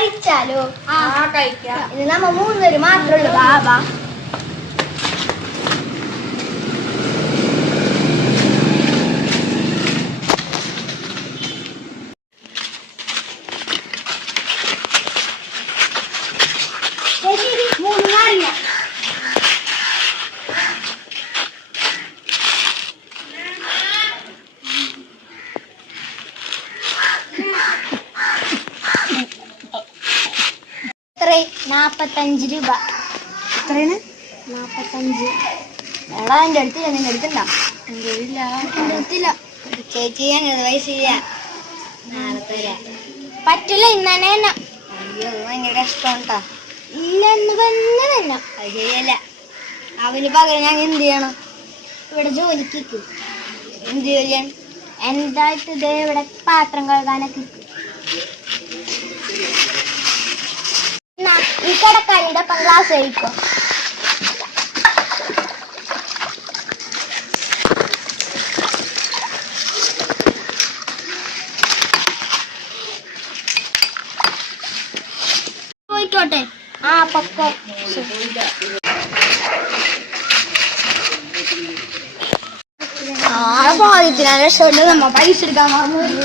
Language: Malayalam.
കഴിച്ചാലോ? കഴിക്കാം. ഇത് നമ്മ 3 പേര് മാത്രമേ ഉള്ളൂ. ബാബാ ശരി 3 നാരങ്ങ. എത്ര? 45 രൂപ. എത്രയാണ്? 45. എടാ എൻ്റെ അടുത്തില്ല, നിന്റെ അടുത്തുണ്ടോ? എൻ്റെ അടുത്തില്ല. ചേച്ചി അങ്ങനെ പൈസ നാളെ തരാം. പറ്റില്ല, ഇന്ന് തന്നെ തന്നെ. അയ്യോ ഭയങ്കര കഷ്ടമുണ്ടാ. ഇല്ല എന്ന് തന്നെ തന്നെ. അത് ശരിയല്ല. അവന് പകരം ഞാൻ എന്ത് ചെയ്യണം? ഇവിടെ ജോലിക്ക് എന്ത് ജോലിയാണ്? എന്തായിട്ട് ഇതേ ഇവിടെ പാത്രം കഴുകാനൊക്കെ. ഈ കടക്കാരിയുടെ ഒപ്പം ഗ്ലാസ് കഴിക്കോ? പോയിക്കോട്ടെ. ആ പക്കോ. ഭാഗ്യത്തിനാണ് രക്ഷപ്പെട്ട് നമ്മ പൈസ എടുക്കാൻ മറന്നു.